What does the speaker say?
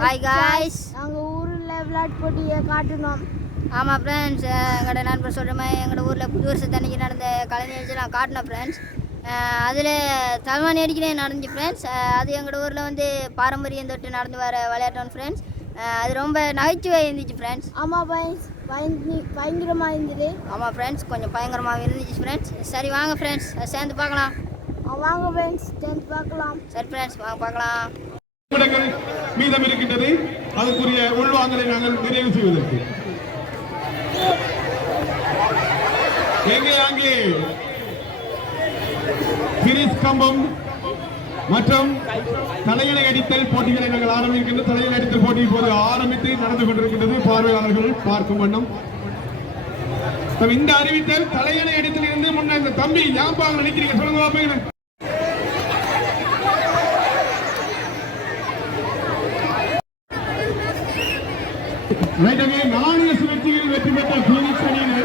Hi guys, நாங்கள் ஊரில் விளையாட்டு போட்டியை காட்டினோம். ஆமாம் ஃப்ரெண்ட்ஸ், எங்களோட நண்பர் சொல்கிற மாதிரி எங்களோட ஊரில் புது வருஷத்தன்னைக்கு நடந்த கலை நிகழ்ச்சி நான் காட்டினேன் ஃப்ரெண்ட்ஸ். அதில் தலைவாணி அடிக்கிறே நடந்துச்சு ஃப்ரெண்ட்ஸ். அது எங்களோட ஊரில் வந்து பாரம்பரியம் தொட்டு நடந்து வர விளையாட்டோம் ஃப்ரெண்ட்ஸ். அது ரொம்ப நகைச்சுவை இருந்துச்சு ஃப்ரெண்ட்ஸ். ஆமாம் ஃப்ரெண்ட்ஸ், பயங்கரமாக இருந்தது. ஆமாம் ஃப்ரெண்ட்ஸ், கொஞ்சம் பயங்கரமாக இருந்துச்சு ஃப்ரெண்ட்ஸ். சரி வாங்க ஃப்ரெண்ட்ஸ், சேர்ந்து பார்க்கலாம். வாங்க ஃப்ரெண்ட்ஸ், சேர்ந்து பார்க்கலாம். சரி ஃப்ரெண்ட்ஸ், வாங்க பார்க்கலாம். மீதம் இருக்கின்றது, அதுக்குரிய உள்வாங்கலை நாங்கள் நிறைவு செய்வதற்கு அங்கே கிரீஸ் கம்பம் மற்றும் தலையணை அடித்தல் போட்டிகளை நாங்கள் ஆரம்பிக்கின்ற தலையணை அடித்தல் போட்டி இப்போது ஆரம்பித்து நடந்து கொண்டிருக்கின்றது. பார்வையாளர்கள் பார்க்கும் வண்ணம் இந்த அறிவித்தல் தலையணை அடித்தல் இருந்து முன்ன இந்த தம்பி ஞாபகம் நினைக்கிறீங்க, சொல்லுங்க பாப்பீங்க. நாணய சுழற்சியில் வெற்றி பெற்ற பீனிக்ஸ் அணியினர்